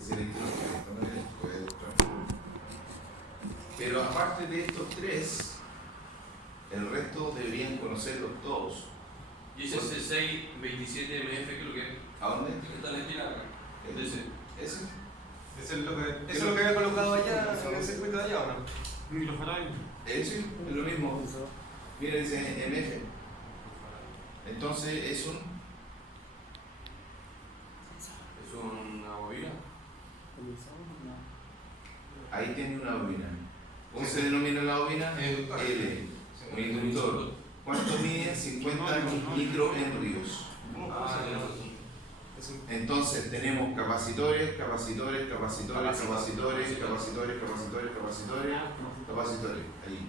Es electrónico, no es electrónico. Pero aparte de estos tres, el resto deberían conocerlos todos. Y ese es el 627 MF, ¿qué es lo que es? ¿A dónde? Está en la esquina acá. ¿Ese? Eso es lo que había colocado allá en el circuito de allá, ¿o no? Ese es lo mismo. Mira, dice MF. Entonces es un... ¿Es una bobina? Ahí tiene una bobina. ¿Cómo se denomina la bobina? Inductor. L. Un inductor. ¿Cuánto mide? 50 microhenrios. Entonces tenemos capacitores, capacitores, capacitores, capacitores, capacitores, capacitores, capacitores, capacitores. Ahí.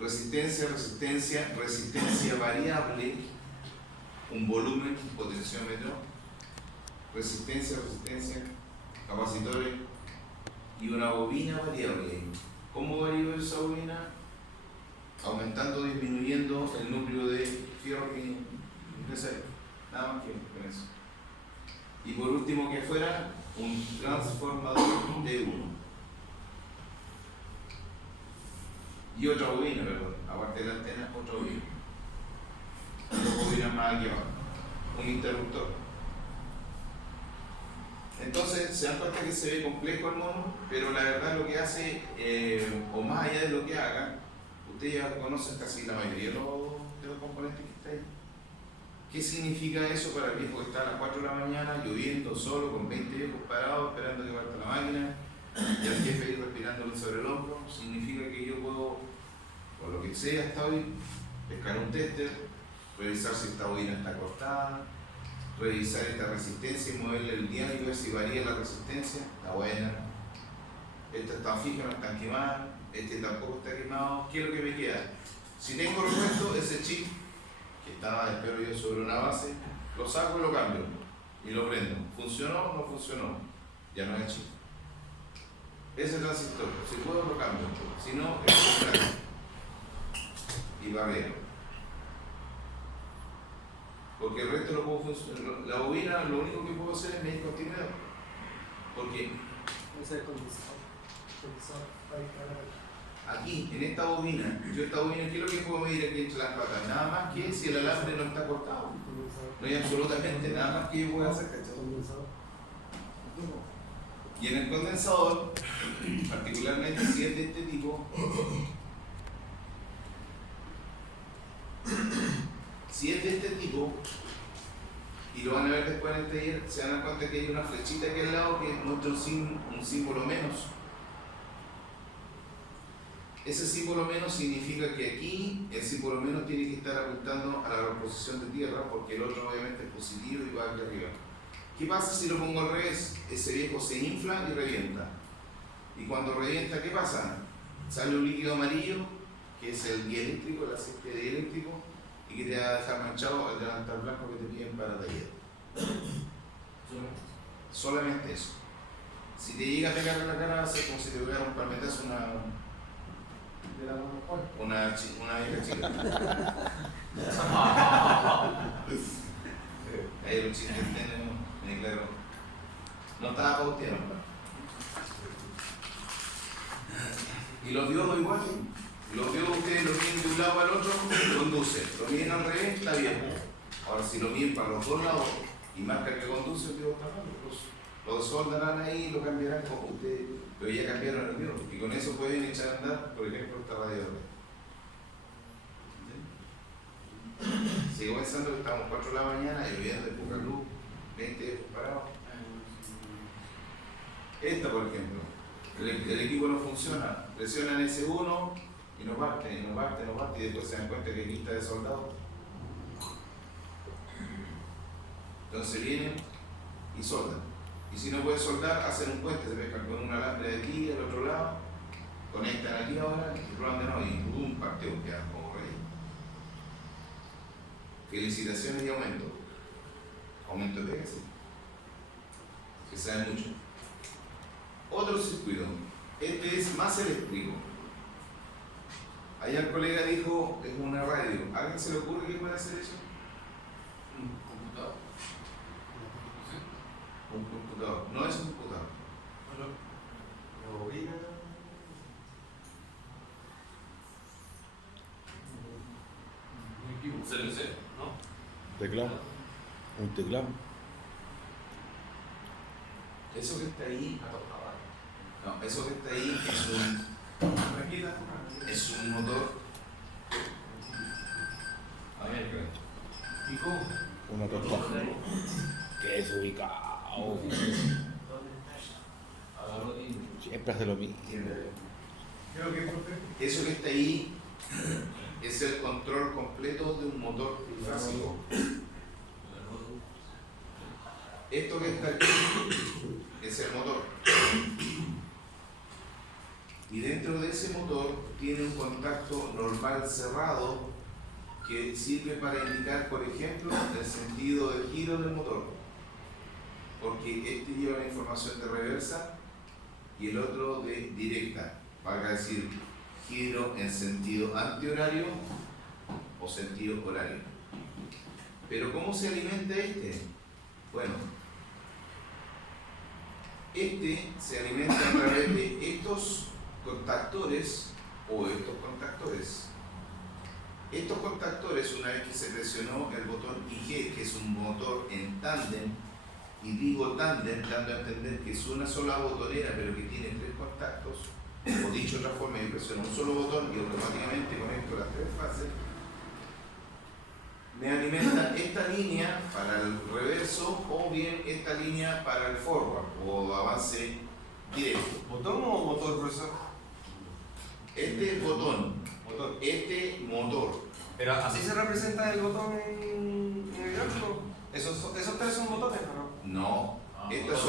Resistencia, resistencia, resistencia variable, un volumen, un potenciómetro, resistencia, resistencia, capacitores y una bobina variable. ¿Cómo varía esa bobina? Aumentando o disminuyendo el núcleo de fierro que ingresa ahí. Nada más que con eso. Y por último que fuera un transformador de 1. Y otra bobina, perdón. Aparte de la antena, otra bobina. Dos bobinas más aquí abajo. Un interruptor. Entonces, se dan cuenta que se ve complejo el mono, pero la verdad lo que hace, o más allá de lo que haga, ustedes ya conocen casi la mayoría de los componentes que está ahí. ¿Qué significa eso para el viejo que está a las 4 de la mañana, lloviendo, solo, con 20 viejos parados, esperando que parta la máquina, y al jefe ir respirándole sobre el hombro? Significa que yo puedo, por lo que sea hasta hoy, pescar un tester, revisar si esta bobina está cortada, revisar esta resistencia y moverle el dial y ver si varía la resistencia. Está buena. Esta está fija, no está quemada. Este tampoco está quemado. ¿Qué es lo que me queda? Si tengo repuesto ese chip que estaba, espero yo, sobre una base, lo saco y lo cambio y lo prendo. ¿Funcionó o no funcionó? Ya no es chip. Ese transistor, si puedo lo cambio, si no, es contrario. Y barrero. Porque el resto lo puedo funcionar. La bobina, lo único que puedo hacer es medir continuidad. Porque aquí, en esta bobina, ¿qué es lo que puedo medir aquí entre las patas? Nada más que si el alambre no está cortado. No hay absolutamente nada más que yo pueda hacer, ¿cachai? Y en el condensador, particularmente si es de este tipo, y lo van a ver después en el taller, se van a dar cuenta que hay una flechita aquí al lado que muestra un símbolo menos. Ese símbolo menos significa que aquí el símbolo menos tiene que estar apuntando a la reposición de tierra, porque el otro obviamente es positivo y va aquí arriba. ¿Qué pasa si lo pongo al revés? Ese viejo se infla y revienta. Y cuando revienta, ¿qué pasa? Sale un líquido amarillo, que es el dieléctrico, el aceite dieléctrico, y que te va a dejar manchado el delantal blanco que te piden para taller. Solamente eso. Si te llega a pegar en la cara, va a ser como si te pegara un palmetazo una vieja chica. Ahí los chistes me claro. No estaba pauteando. Y los diodos igual. Los diodos ustedes lo miden de un lado para el otro, conduce. Lo miden al revés, está bien. Ahora si lo miden para los dos lados y marca que conduce, el diodo está mal. Lo soldarán ahí y lo cambiarán como ustedes, pero ya cambiaron el diodo. Y con eso pueden echar a andar, por ejemplo, esta radiadora. Sigo pensando que estamos 4 de la mañana lloviendo de poca luz, 20 parados. Esta, por ejemplo, el equipo no funciona, presionan S1 y no parte, y después se dan cuenta que aquí está desoldado. Entonces vienen y soldan. Y si no pueden soldar, hacen un puente, se pescan con un alambre de aquí del otro lado, conectan aquí ahora y prueban de nuevo y ¡pum! Partió, quedan como rey. Felicitaciones y aumento. Aumento de Pegasus. Que sabe mucho. Otro circuito. Este es más eléctrico. Allá el colega dijo, es una radio. ¿A alguien se le ocurre que puede hacer eso? ¿Un computador? Un computador. No es un computador. La bobina. Un CNC, ¿no? Teclado. Un teclado. Eso que está ahí, no, eso que está ahí es un motor. A ver, Una tostada. Qué desubicado. Siempre hace lo mismo. Creo que, profe. eso que está ahí es el control completo de un motor trifásico. Esto que está aquí es el motor. Y dentro de ese motor tiene un contacto normal cerrado que sirve para indicar, por ejemplo, el sentido de giro del motor. Porque este lleva la información de reversa y el otro de directa, para decir giro en sentido antihorario o sentido horario. Pero ¿cómo se alimenta este? Bueno, este se alimenta a través de estos contactores o estos contactores. Estos contactores, una vez que se presionó el botón IG, que es un motor en tándem, y digo tándem dando a entender que es una sola botonera pero que tiene tres contactos, o dicho de otra forma, yo presiono un solo botón y automáticamente conecto las tres fases, me alimenta esta línea para el reverso o bien esta línea para el forward o avance directo. ¿Botón o motor, profesor? Este es botón, Motor. este motor. Pero así se representa el botón en el gráfico. ¿Esos tres son botones o no? No, estas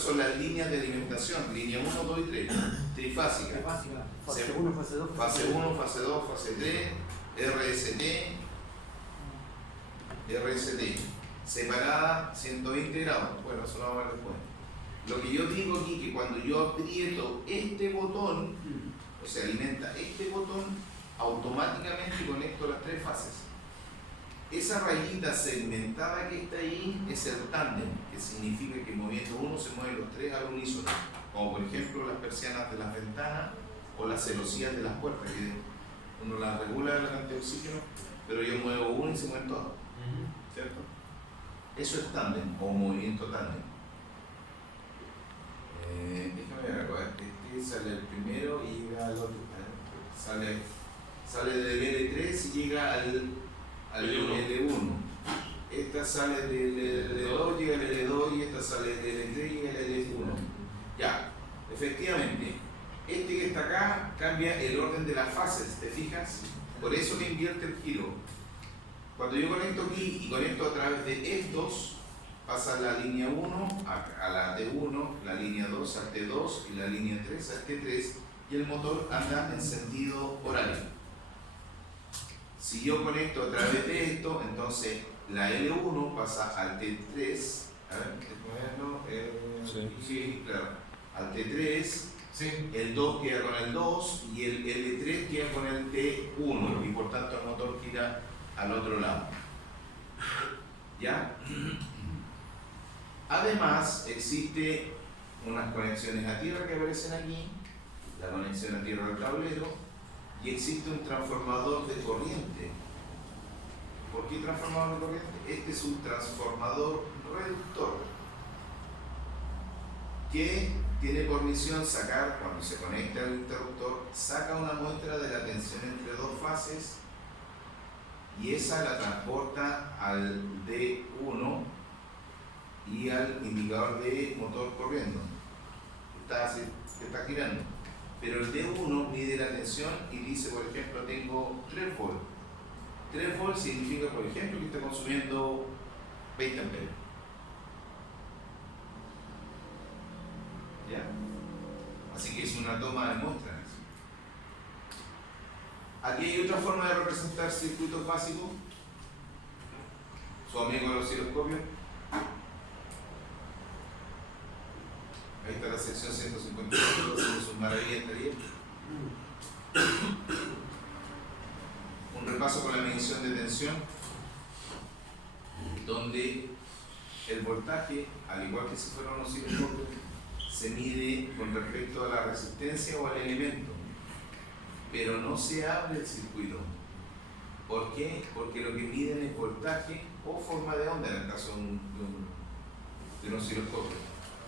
son las líneas de alimentación, línea 1, 2 y 3, trifásica. Fase 1, fase 2, Fase 1, fase 2, fase 3, RST, separada 120 grados. Bueno, eso lo vamos a ver después. Lo que yo digo aquí que cuando yo aprieto este botón, o sea, alimenta este botón, automáticamente conecto las tres fases. Esa rayita segmentada que está ahí es el tándem, que significa que moviendo uno se mueven los tres al unísono, como por ejemplo las persianas de las ventanas o las celosías de las puertas, que uno las regula la cantidad de oxígeno, pero yo muevo uno y se mueven todas, ¿cierto? Eso es tándem o movimiento tándem. Déjame ver acá, este sale el primero y llega al otro, sale del L3 y llega al L1. Esta sale del L2, llega al L2 y esta sale del L3 y llega al L1. Ya, efectivamente, este que está acá cambia el orden de las fases, ¿te fijas? Por eso le invierte el giro. Cuando yo conecto aquí y conecto a través de estos, pasa la línea 1 a la T1, la línea 2 al T2 y la línea 3 al T3 y el motor anda en sentido horario. Si yo conecto a través de esto, entonces la L1 pasa al T3, a ver, déjame verlo, sí, claro, al T3, Sí. el 2 queda con el 2 y el L3 queda con el T1 y por tanto el motor gira al otro lado. ¿Ya? Además, existe unas conexiones a tierra que aparecen aquí, la conexión a tierra al tablero, y existe un transformador de corriente. ¿Por qué transformador de corriente? Este es un transformador reductor que tiene por misión sacar, cuando se conecta al interruptor, saca una muestra de la tensión entre dos fases y esa la transporta al D1 y al indicador de motor corriendo. Está girando. Pero el D1 mide la tensión y dice, por ejemplo, tengo 3 volts. 3 volts significa, por ejemplo, que está consumiendo 20 amperios. ¿Ya? Así que es una toma de muestras. Aquí hay otra forma de representar circuitos básicos. Su amigo el osciloscopio. Ahí está la sección 154, haciendo sus maravillas en taller. Un repaso con la medición de tensión, donde el voltaje, al igual que si fuera un osciloscopio, se mide con respecto a la resistencia o al elemento, pero no se abre el circuito. ¿Por qué? Porque lo que miden es voltaje o forma de onda en el caso de un osciloscopio.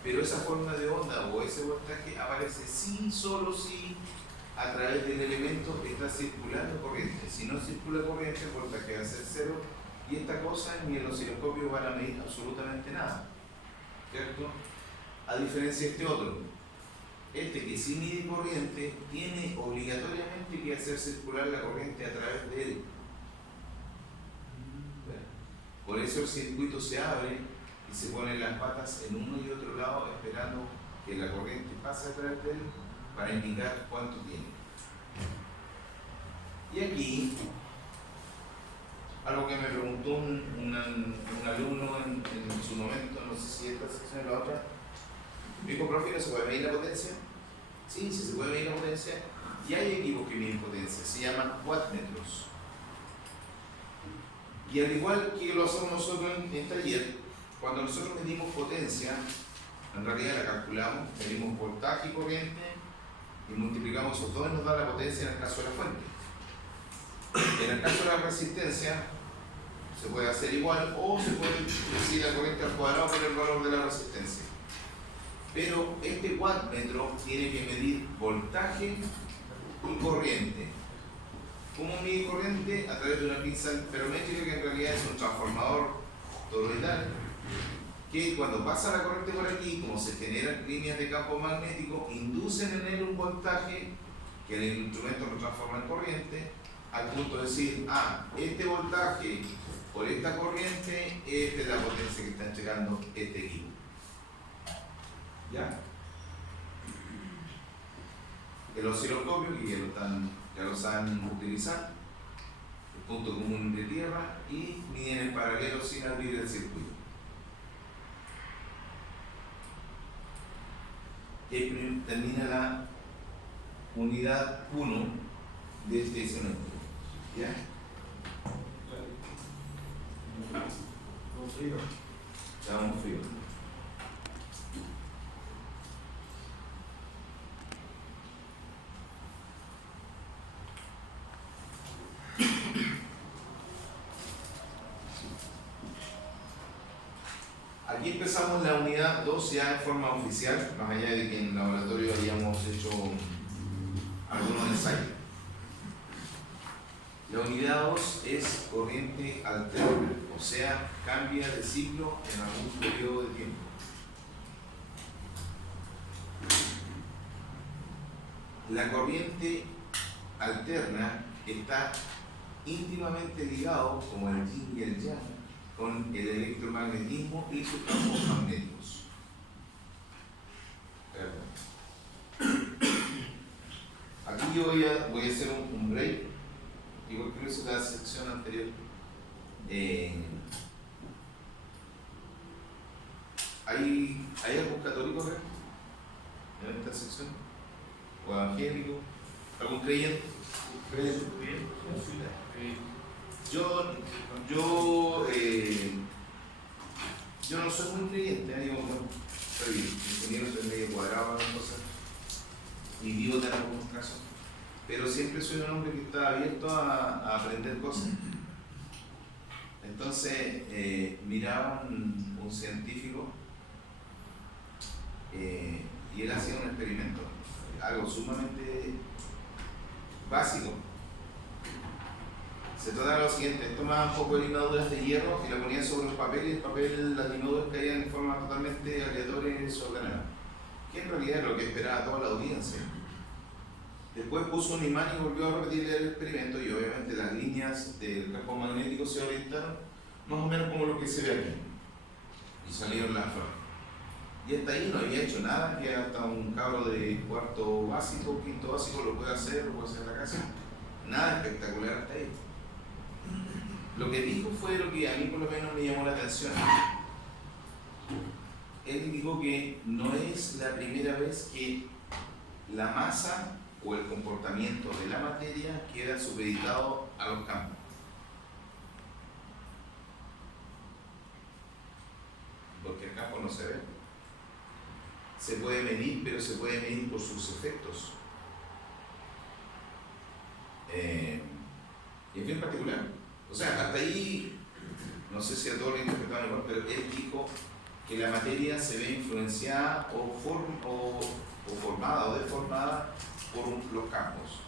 Pero esa forma de onda o ese voltaje aparece sí, solo si a través del elemento está circulando corriente. Si no circula corriente, el voltaje va a ser cero y esta cosa ni el osciloscopio van a medir absolutamente nada. ¿Cierto? A diferencia de este otro. Este que sí mide corriente tiene obligatoriamente que hacer circular la corriente a través de él. Por eso el circuito se abre y se ponen las patas en uno y otro lado esperando que la corriente pase a través de él para indicar cuánto tiene. Y aquí, algo que me preguntó un alumno en su momento, no sé si esta sección o la otra, me dijo, profe, ¿no se puede medir la potencia? Sí, sí se puede medir la potencia. Y hay equipos que miden potencia, se llaman wattmetros. Y al igual que lo hacemos nosotros en taller, cuando nosotros medimos potencia, en realidad la calculamos, medimos voltaje y corriente y multiplicamos esos dos y nos da la potencia en el caso de la fuente. En el caso de la resistencia se puede hacer igual o se puede decir la corriente al cuadrado por el valor de la resistencia. Pero este wattmetro tiene que medir voltaje y corriente. ¿Cómo mide corriente? A través de una pinza ferrométrica que en realidad es un transformador toroidal, que cuando pasa la corriente por aquí, como se generan líneas de campo magnético, inducen en él un voltaje que el instrumento lo transforma en corriente, al punto de decir, este voltaje por esta corriente, esta es la potencia que está entregando este equipo. ¿Ya? El osciloscopio, que ya lo saben utilizar, el punto común de tierra, y miden en paralelo sin abrir el circuito. Y ahí termina la unidad 1 de este semestre. ¿Ya? Estamos fríos. Aquí empezamos la unidad 2 ya en forma oficial, más allá de que en el laboratorio hayamos hecho algunos ensayos. La unidad 2 es corriente alterna, o sea, cambia de ciclo en algún periodo de tiempo. La corriente alterna está íntimamente ligado, como el yin y el yang, con el electromagnetismo y sus campos magnéticos. Aquí yo voy a hacer un break, igual que lo hice en la sección anterior. ¿Hay algún católico acá en esta sección? ¿O evangélico? ¿Algún creyente? Yo no soy muy creyente, digo, no, soy ingeniero, soy medio cuadrado en cosas, y vivo en algunos casos, pero siempre soy un hombre que está abierto a aprender cosas. Entonces, miraba un científico y él hacía un experimento, algo sumamente básico. Se trataba de lo siguiente: tomaba un poco de limaduras de hierro y la ponía sobre un papel, y el papel, las limaduras caían en forma totalmente aleatoria y desordenada, que en realidad es lo que esperaba toda la audiencia. Después puso un imán y volvió a repetir el experimento, y obviamente las líneas del campo magnético se orientaron más o menos como lo que se ve aquí, y salieron las flores. Y hasta ahí no había hecho nada, que hasta un cabro de cuarto básico, quinto básico lo puede hacer en la casa. Nada espectacular hasta ahí. Lo que dijo fue lo que a mí por lo menos me llamó la atención. Él dijo que no es la primera vez que la masa o el comportamiento de la materia queda supeditado a los campos. no se ve. Se puede medir, pero se puede medir por sus efectos. Y es bien particular. O sea, hasta ahí, no sé si a todos lo interpretaron igual, pero él dijo que la materia se ve influenciada o formada o deformada por los campos.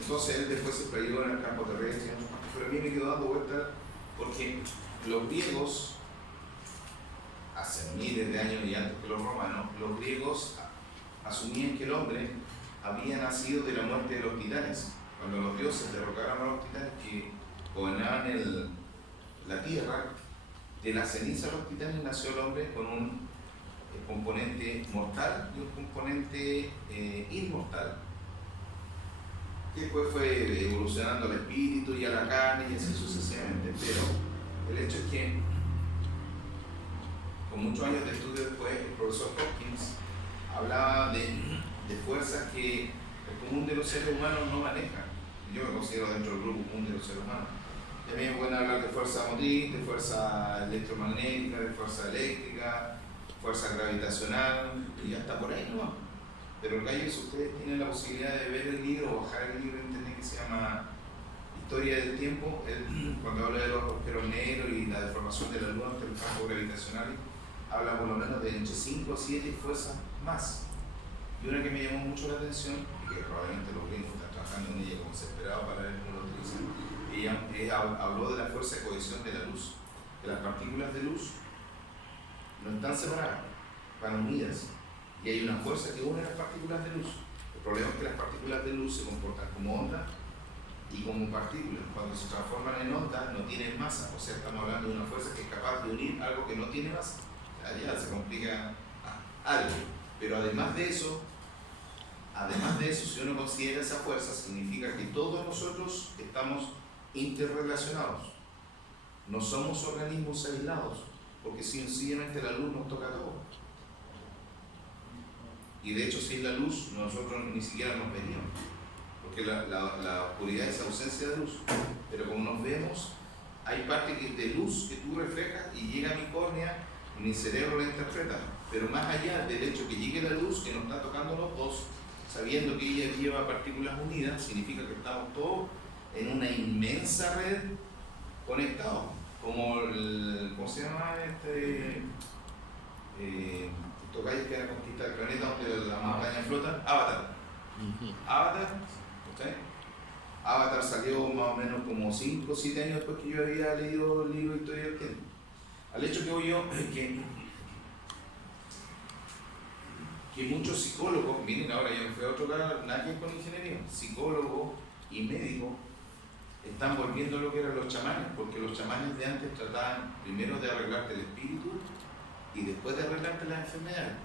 Entonces él después se explayó en el campo terrestre, pero a mí me quedó dando vueltas porque los griegos, hace miles de años y antes que los romanos, los griegos asumían que el hombre había nacido de la muerte de los titanes. Cuando los dioses derrocaron a los titanes que gobernaban la tierra, de la ceniza de los titanes nació el hombre con un componente mortal y un componente inmortal, que después fue evolucionando al espíritu y a la carne y así sucesivamente. Pero el hecho es que con muchos años de estudio después, el profesor Hopkins hablaba de fuerzas que el común de los seres humanos no maneja. Yo me considero dentro del grupo común de los seres humanos. También pueden hablar de fuerza motriz, de fuerza electromagnética, de fuerza eléctrica, fuerza gravitacional y hasta por ahí no. Pero el gallo, si ustedes tienen la posibilidad de ver el libro o bajar el libro en internet que se llama Historia del Tiempo, cuando habla de los agujeros negros y la deformación de la luz ante el campo gravitacional, habla por lo menos de entre 5 a 7 fuerzas más. Y una que me llamó mucho la atención, y que probablemente los gringos están trabajando en ella como se esperaba para ver cómo lo utilizan, ella habló de la fuerza de cohesión de la luz, que las partículas de luz no están separadas, van unidas, y hay una fuerza que une las partículas de luz. El problema es que las partículas de luz se comportan como ondas y como partículas. Cuando se transforman en ondas no tienen masa, o sea, estamos hablando de una fuerza que es capaz de unir algo que no tiene masa. Ya se complica algo, pero además de eso, si uno considera esa fuerza, significa que todos nosotros estamos interrelacionados. No somos organismos aislados, porque sencillamente la luz nos toca a todos. Y de hecho, sin la luz, nosotros ni siquiera nos veríamos, porque la oscuridad es ausencia de luz. Pero como nos vemos, hay parte de luz que tú reflejas y llega a mi córnea, mi cerebro la interpreta. Pero más allá del hecho que llegue la luz, que nos está tocando los dos, sabiendo que ella lleva partículas unidas, significa que estamos todos en una inmensa red conectados, como ¿cómo se llama estos gallos que van a conquistar el planeta donde la montaña flota? Avatar. Avatar, ¿okay? Avatar salió más o menos como 5 o 7 años después que yo había leído el libro de Historia del Tiempo. Al hecho que voy yo es que muchos psicólogos, miren ahora yo me fui a otro lado, nada que ver con ingeniería, psicólogos y médicos están volviendo lo que eran los chamanes, porque los chamanes de antes trataban primero de arreglarte el espíritu y después de arreglarte las enfermedades.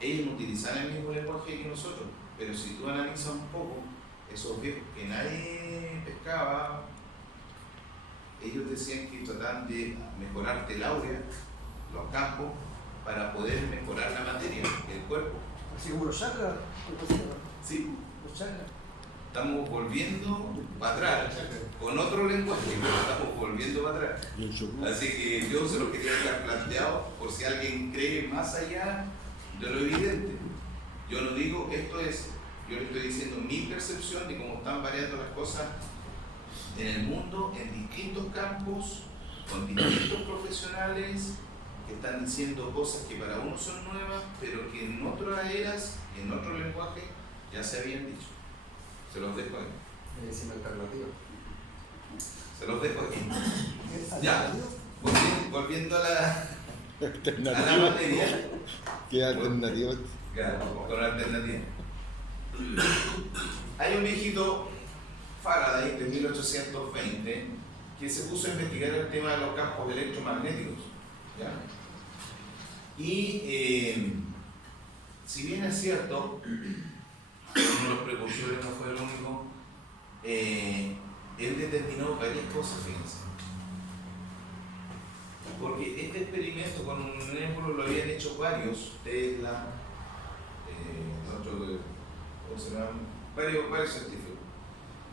Ellos no utilizaban el mismo lenguaje que nosotros, pero si tú analizas un poco, esos viejos que nadie pescaba, ellos decían que trataban de mejorarte el áurea, los campos, para poder mejorar la materia, el cuerpo. Así como los chakras. Sí. Los chakras. Estamos volviendo para atrás, con otro lenguaje, pero estamos volviendo para atrás. Así que yo se lo quería dejar planteado por si alguien cree más allá de lo evidente. Yo no digo esto es, yo le estoy diciendo mi percepción de cómo están variando las cosas en el mundo, en distintos campos, con distintos profesionales que están diciendo cosas que para uno son nuevas, pero que en otras eras, en otro lenguaje, ya se habían dicho. Se los dejo ahí. Medicina alternativa. Se los dejo aquí. Ya, volviendo a la materia. ¿Qué alternativa? Claro, con la alternativa. Hay un viejito Faraday de 1820 que se puso a investigar el tema de los campos electromagnéticos. ¿Ya? Y si bien es cierto, uno de los precursores no fue el único, él determinó varias cosas, fíjense. Porque este experimento con un nébulo lo habían hecho varios, Tesla, ¿cómo se llama? Varios científicos.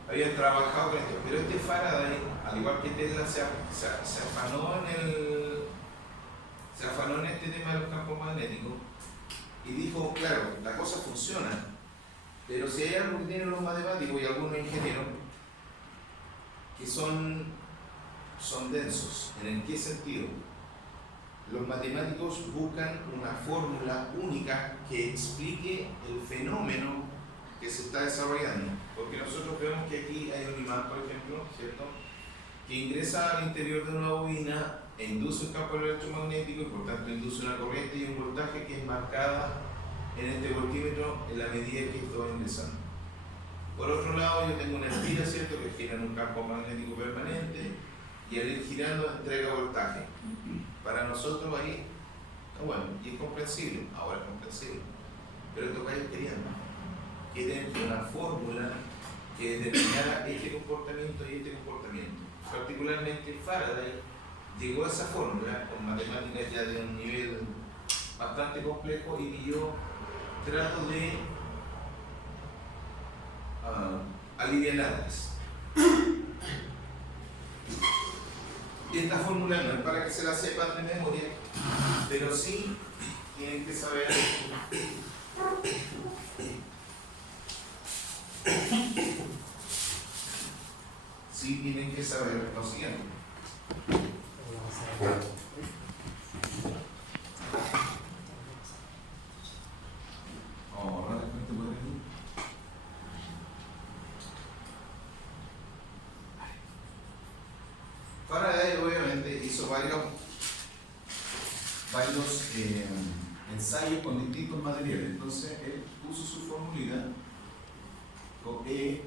Habían trabajado con esto, pero este Faraday, al igual que Tesla, se se afanó en este tema de los campos magnéticos y dijo, claro, la cosa funciona, pero si hay algo que tienen los matemáticos y algunos ingenieros, que son densos. ¿En qué sentido? Los matemáticos buscan una fórmula única que explique el fenómeno que se está desarrollando. Porque nosotros vemos que aquí hay un imán, por ejemplo, ¿cierto?, que ingresa al interior de una bobina e induce un campo electromagnético y por tanto induce una corriente y un voltaje que es marcada en este voltímetro en la medida que esto va ingresando. Por otro lado, yo tengo una estira, ¿cierto?, que gira en un campo magnético permanente y al ir girando entrega voltaje. Para nosotros ahí, bueno, y es comprensible, ahora es comprensible, pero estos países querían una fórmula que determinara este comportamiento y este comportamiento. Particularmente Faraday llegó a esa fórmula con matemáticas ya de un nivel bastante complejo y yo trato de aliviarlas. Y esta fórmula no es para que se la sepan de memoria, pero sí tienen que saber lo siguiente. Ahora les cuento por aquí. Faraday obviamente hizo varios ensayos con distintos materiales. Entonces él puso su formulita con E,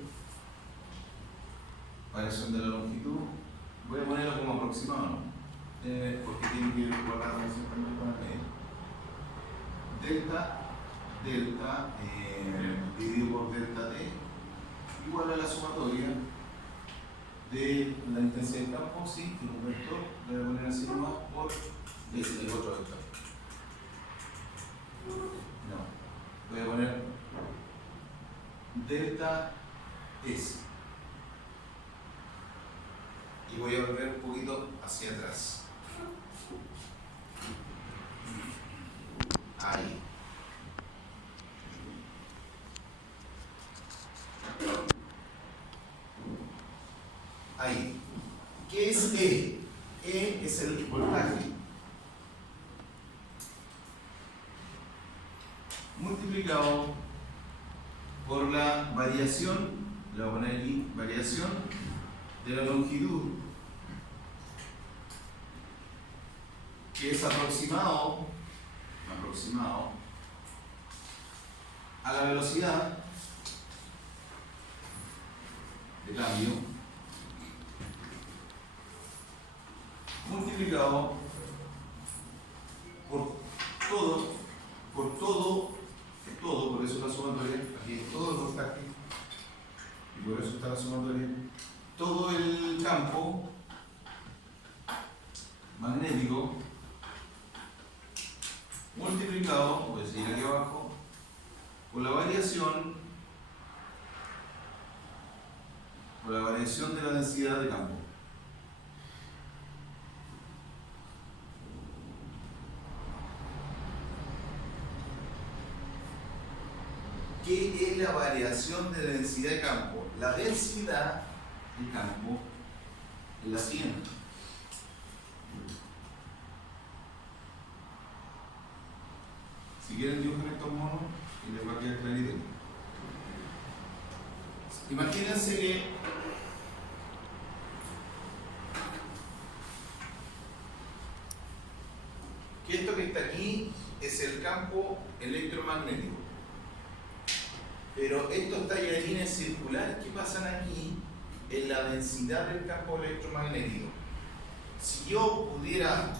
variación de la longitud. Voy a ponerlo como aproximado, ¿no? Porque tiene que ir guardando siempre con delta dividido por delta T igual a la sumatoria de la intensidad del campo, sí, que un vector, le voy a poner así nomás por el otro vector. No, voy a poner delta S. Y voy a volver un poquito hacia atrás. Ahí. Ahí. ¿Qué es E? E es el voltaje multiplicado por la variación, le voy a poner aquí, variación de la longitud, que es aproximado a la velocidad de cambio multiplicado por todo, por eso la sumatoria, aquí es todo el voltaje, y por eso está la sumatoria, todo el campo magnético multiplicado, voy a seguir aquí abajo, por la variación de la densidad de campo. ¿Qué es la variación de la densidad de campo? La densidad de campo es la siguiente. Si quieren dibujar estos monos, y les va a quedar clarito. Imagínense que esto que está aquí es el campo electromagnético. Pero esto está en líneas circulares que pasan aquí en la densidad del campo electromagnético. Si yo pudiera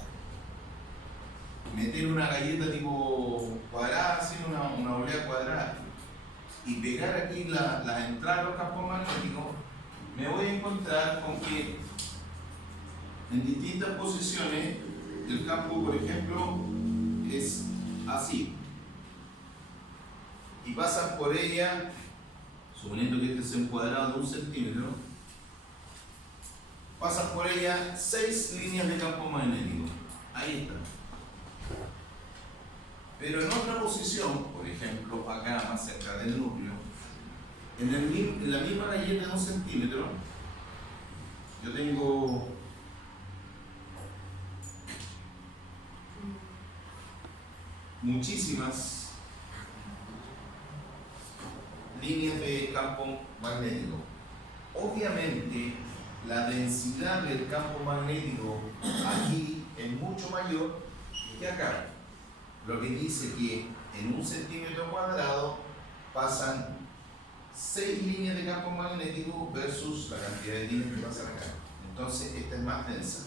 meter una galleta tipo cuadrada, así una olea cuadrada, y pegar aquí las entradas de los campos magnéticos, me voy a encontrar con que en distintas posiciones el campo, por ejemplo, es así. Y pasan por ella, suponiendo que este es un cuadrado de 1 centímetro, pasan por ella 6 líneas de campo magnético. Ahí está. Pero en otra posición, por ejemplo, acá más cerca del núcleo, en la misma galleta de 1 centímetro, yo tengo muchísimas líneas de campo magnético. Obviamente, la densidad del campo magnético aquí es mucho mayor que acá, lo que dice que en 1 centímetro cuadrado pasan 6 líneas de campo magnético versus la cantidad de líneas que pasan acá. Entonces, esta es más densa.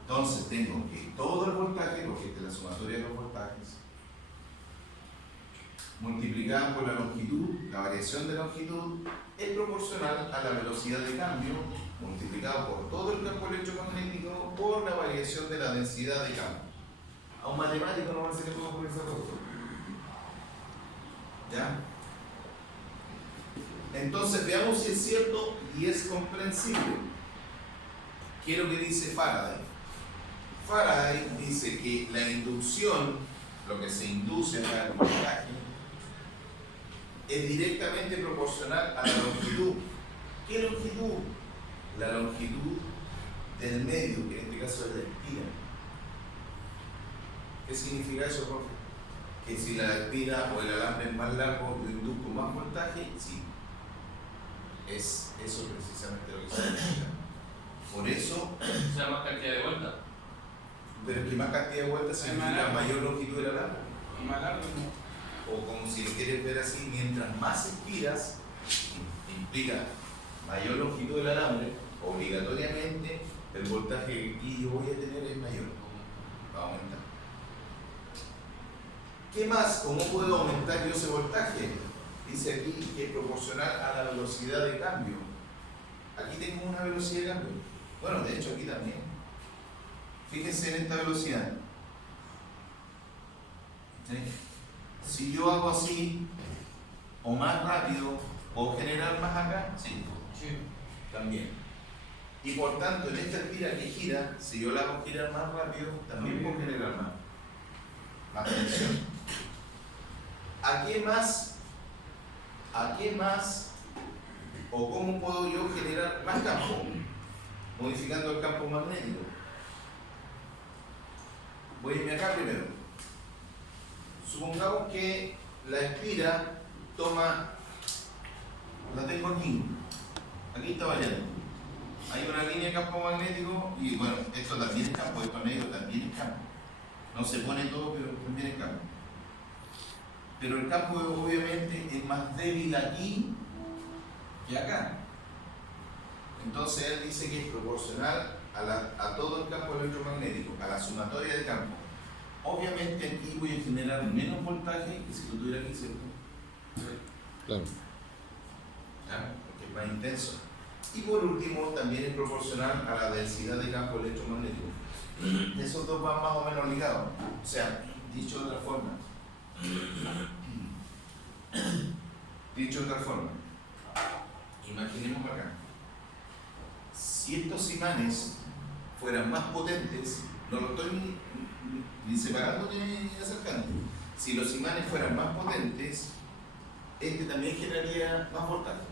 Entonces, tengo que todo el voltaje, porque esta es la sumatoria de los voltajes, multiplicada por la longitud, la variación de longitud, es proporcional a la velocidad de cambio, multiplicado por todo el campo electromagnético, por la variación de la densidad de cambio. A un matemático no se le puede poner esa cosa. ¿Ya? Entonces veamos si es cierto y es comprensible. ¿Qué es lo que dice Faraday? Faraday dice que la inducción, lo que se induce al voltaje, es directamente proporcional a la longitud. ¿Qué longitud? La longitud del medio, que en este caso es la espira. ¿Qué significa eso, profe? Que si la espira o el alambre es más largo, yo induzco más voltaje, sí. Es eso precisamente lo que se necesita. Por eso, O sea, más cantidad de vueltas. pero que más cantidad de vueltas significa mayor longitud del alambre. Y más largo, ¿no? O como si lo quieres ver así, mientras más espiras, implica mayor longitud del alambre, obligatoriamente el voltaje que aquí yo voy a tener es mayor. Va a aumentar. ¿Qué más? ¿Cómo puedo aumentar yo ese voltaje? Dice aquí que es proporcional a la velocidad de cambio. Aquí tengo una velocidad de cambio. Bueno, de hecho aquí también. Fíjense en esta velocidad. ¿Sí? Si yo hago así, o más rápido, ¿puedo generar más acá? Sí. También. Y por tanto, en esta espira que gira, si yo la hago girar más rápido, también puedo generar más tensión. ¿A qué más o cómo puedo yo generar más campo? Modificando el campo magnético. Voy a irme acá primero. Supongamos que la espira toma, la tengo aquí está variando. Hay una línea de campo magnético y bueno, esto también es campo, esto negro también es campo. No se pone todo, pero también es campo. Pero el campo obviamente es más débil aquí que acá. Entonces él dice que es proporcional a todo el campo electromagnético, a la sumatoria de campo. Obviamente aquí voy a generar menos voltaje que si lo tuviera aquí, ¿cierto? Claro. ¿Ya? Porque es más intenso. Y por último, también es proporcional a la densidad de campo electromagnético. Esos dos van más o menos ligados. O sea, dicho de otra forma, imaginemos acá, si estos imanes fueran más potentes, no lo estoy ni separando ni acercando, si los imanes fueran más potentes, este también generaría más voltaje.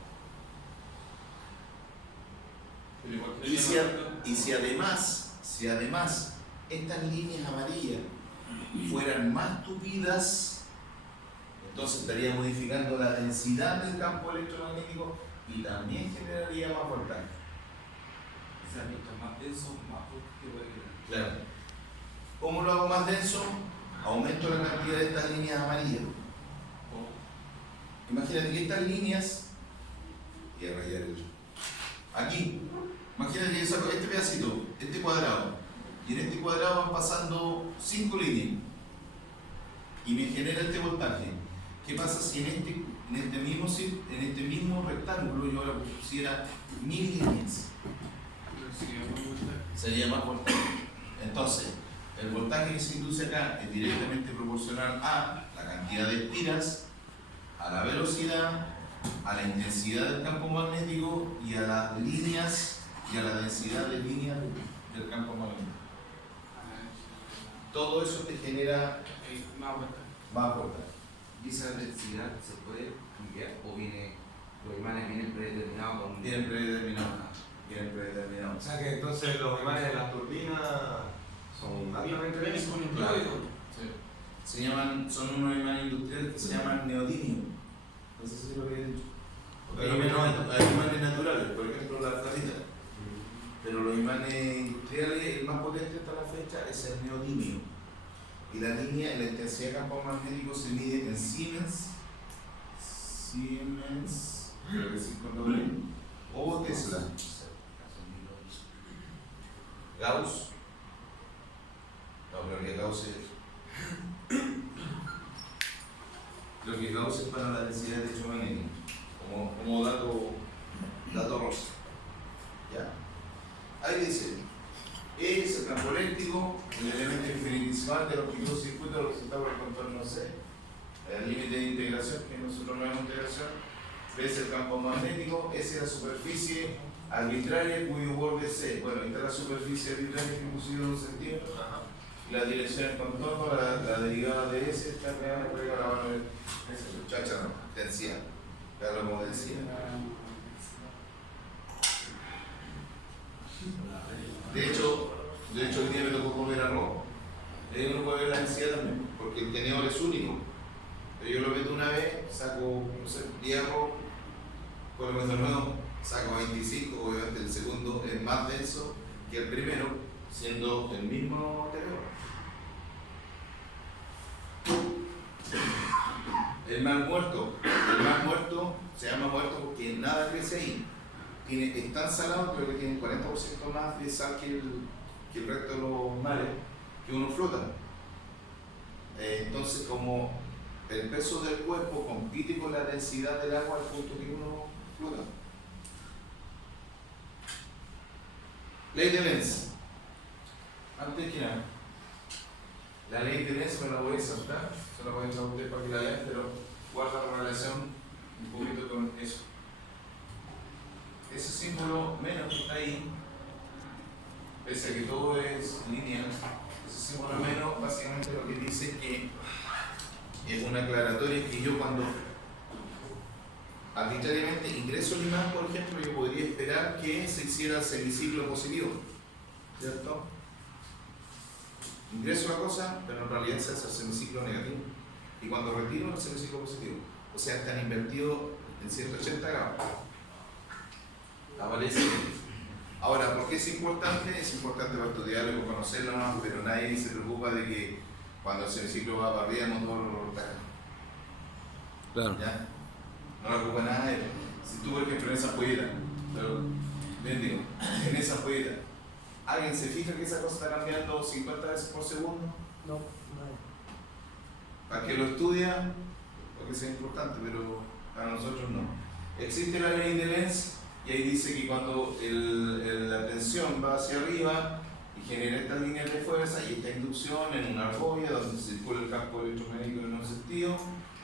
Pero igual que Y si además estas líneas amarillas fueran más tupidas, entonces estaría modificando la densidad del campo electromagnético y también generaría más voltaje. O sea, mientras más denso, más voltaje puede generar. Claro. ¿Cómo lo hago más denso? Aumento la cantidad de estas líneas amarillas. Imagínate que estas líneas, y a rayar aquí, imagínate que yo saco este pedacito, este cuadrado, y en este cuadrado van pasando 5 líneas y me genera este voltaje. ¿Qué pasa si en este mismo rectángulo yo ahora pusiera 1000 líneas? Sería más voltaje. Entonces, el voltaje que se induce acá es directamente proporcional a la cantidad de espiras, a la velocidad, a la intensidad del campo magnético y a las líneas y a la densidad de líneas del campo magnético. Todo eso te genera Más vueltas. va a aportar. ¿Y esa densidad se puede cambiar o los imanes vienen predeterminados con Bien predeterminado. Bien predeterminado. O sea que entonces los imanes de las turbinas son altamente Vienes con un Claro. código. Sí. Son unos imanes industriales que se llaman neodimium. No sé si lo había dicho. Hay imanes naturales, por ejemplo la flatita. Pero los imanes industriales, el más potente hasta la fecha es el neodimio. Y la intensidad de campo magnético se mide en Siemens, creo que sí con doble, o Tesla. Gauss, no, creo que Gauss es. Creo que Gauss es para la densidad de hecho magnético, como dato rosa. ¿Ya? Ahí dice, es el campo eléctrico, el elemento infinitesimal de los pequeños circuitos representados por el contorno C, el límite de integración, que nosotros no es integración, es el campo magnético, S es la superficie arbitraria cuyo borde es C. Bueno, esta es la superficie arbitraria que hemos ido en un centímetro, y la dirección del contorno, la derivada de S, está creada por la mano de chacha, no, densidad, ya lo hemos densidad. De hecho, hoy día me tocó comer arroz. Ahí uno puede ver la densidad también, porque el tenedor es único. Pero yo lo meto una vez, saco, no sé, 10 arroz, por lo menos nuevo, saco 25, obviamente el segundo es más denso que el primero, siendo el mismo tenedor. El mar muerto se llama muerto porque nada crece ahí. Es tan salado, creo que tiene 40% más de sal que el resto de los mares, que uno flota. Entonces, como el peso del cuerpo compite con la densidad del agua al punto que uno flota. Ley de Lenz. Antes que nada, la ley de Lenz me la voy a saltar, se la voy a echar a usted para que la vean, pero guarda la relación un poquito con eso. Ese símbolo menos que está ahí, pese a que todo es lineal, ese símbolo menos básicamente lo que dice que es una aclaratoria que yo cuando arbitrariamente ingreso el imán, por ejemplo, yo podría esperar que se hiciera el semiciclo positivo, ¿cierto? Ingreso la cosa, pero en realidad se hace el semiciclo negativo. Y cuando retiro el semiciclo positivo, o sea, están invertidos en 180 grados. Aparece. Ahora, ¿por qué es importante? Es importante para estudiarlo y para conocerlo, ¿no? Pero nadie se preocupa de que cuando el semiciclo va para arriba, el motor lo rotaja. Claro. ¿Ya? No le preocupa nada de él. Si tú, por ejemplo, en esa ampolleta, bien digo, en esa ampolleta, ¿alguien se fija que esa cosa está cambiando 50 veces por segundo? No, no. Para que lo estudia, porque sea importante, pero para nosotros no. Existe la ley de Lenz y ahí dice que cuando la tensión va hacia arriba y genera estas líneas de fuerza y esta inducción en una argolla donde circula el campo electromagnético en un sentido,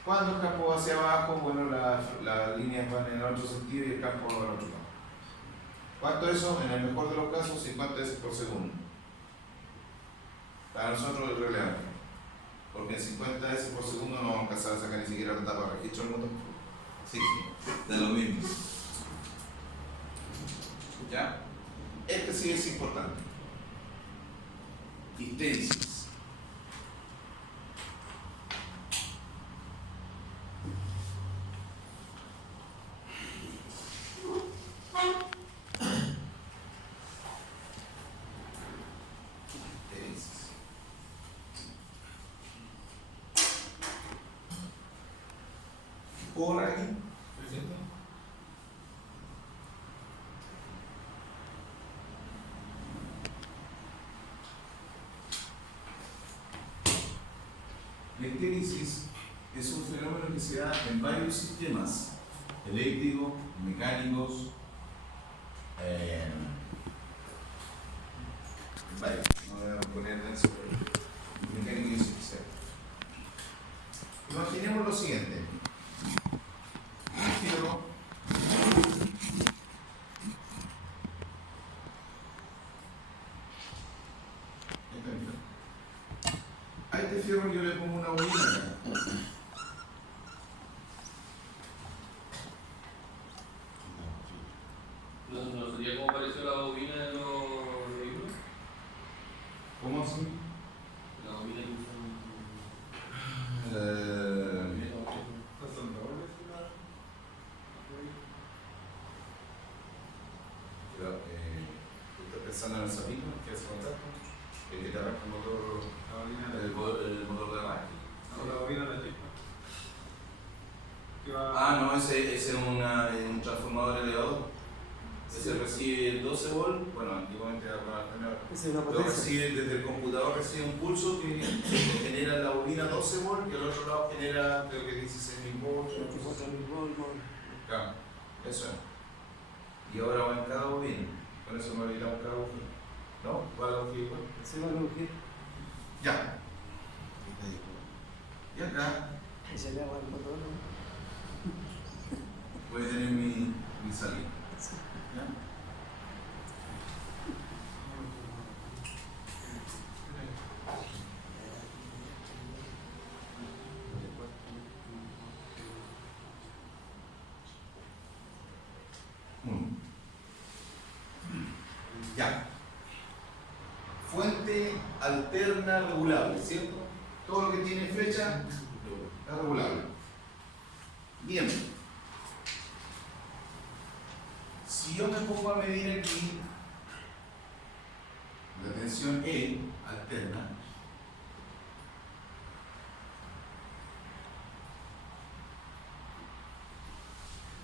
cuando el campo va hacia abajo, bueno, las líneas van en el otro sentido y el campo va en otro lado. ¿Cuánto eso? En el mejor de los casos, 50 veces por segundo. Para nosotros es relevante, porque en 50 veces por segundo no vamos a alcanzar a sacar ni siquiera la tapa de registro del motor. Sí, da lo mismo. ¿Ya? Este sí es importante. Histéresis. Histéresis. ¿Puedo hablar aquí? ¿Presente? La histéresis es un fenómeno que se da en varios sistemas eléctricos, mecánicos, varios, no voy a poner en eso, pero mecánicos y especiales. Imaginemos lo siguiente. Un fierro a este fierro yo le pongo una bobina. ¿No sería como pareció la bobina de los vehículos? ¿Cómo así? La bobina que usan. Son dobles, Pero, ¿tú estás pensando en el sapito que hace contacto? El que te arranca el motor, la bobina el motor de arranque. no, la bobina de la chispa. Que va- Ah, no, ese es un transformador elevador. Ese recibe 12 volts, bueno, antiguamente era para tener. Esa es una Pero potencia. recibe, desde el computador recibe un pulso que genera en la bobina 12 volts y al otro lado genera, creo que 16.000 volts. 24.000 volts. Claro, eso es. Y ahora va en cada bobina. Con eso me habilitamos cada bobina. ¿No? ¿Va a la bobina igual? Se va a lograr. Ya. Y acá Y se le agua al motor. ¿no? voy a tener mi salida. ¿Ya? Ya. Fuente alterna regulable, ¿cierto? Todo lo que tiene flecha es regulable. Bien. Si yo me pongo a medir aquí la tensión E alterna,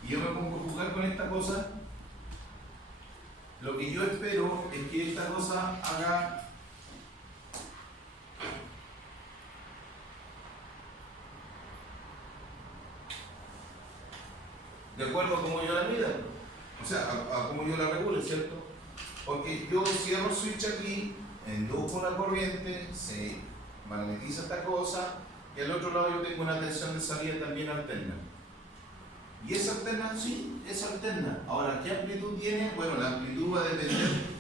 y yo me pongo a jugar con esta cosa, lo que yo espero es que esta cosa haga de acuerdo a cómo yo la mida, o sea, a cómo yo la regule, ¿cierto? Porque yo cierro el switch aquí, induzco la corriente, se magnetiza esta cosa, y al otro lado yo tengo una tensión de salida también alterna. ¿Y esa alterna? Sí, es alterna. Ahora, ¿qué amplitud tiene? Bueno, la amplitud va a depender.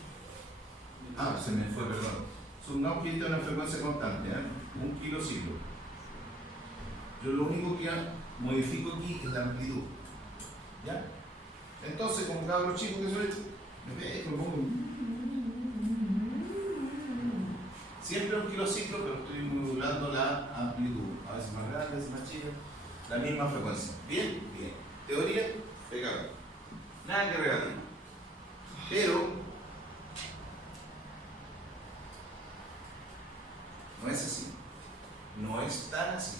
Ah, se me fue, perdón. Supongamos que esta es una frecuencia constante, ¿eh? 1 kilociclo. Yo lo único que modifico aquí es la amplitud. ¿Ya? Entonces, como cabro chico que soy, me pongo. Siempre 1 kilociclo, pero estoy modulando la amplitud. A veces más grande, a veces más chica. La misma frecuencia. ¿Bien? Bien. Teoría, pecado. Nada que regalar. Pero no es así. No es tan así.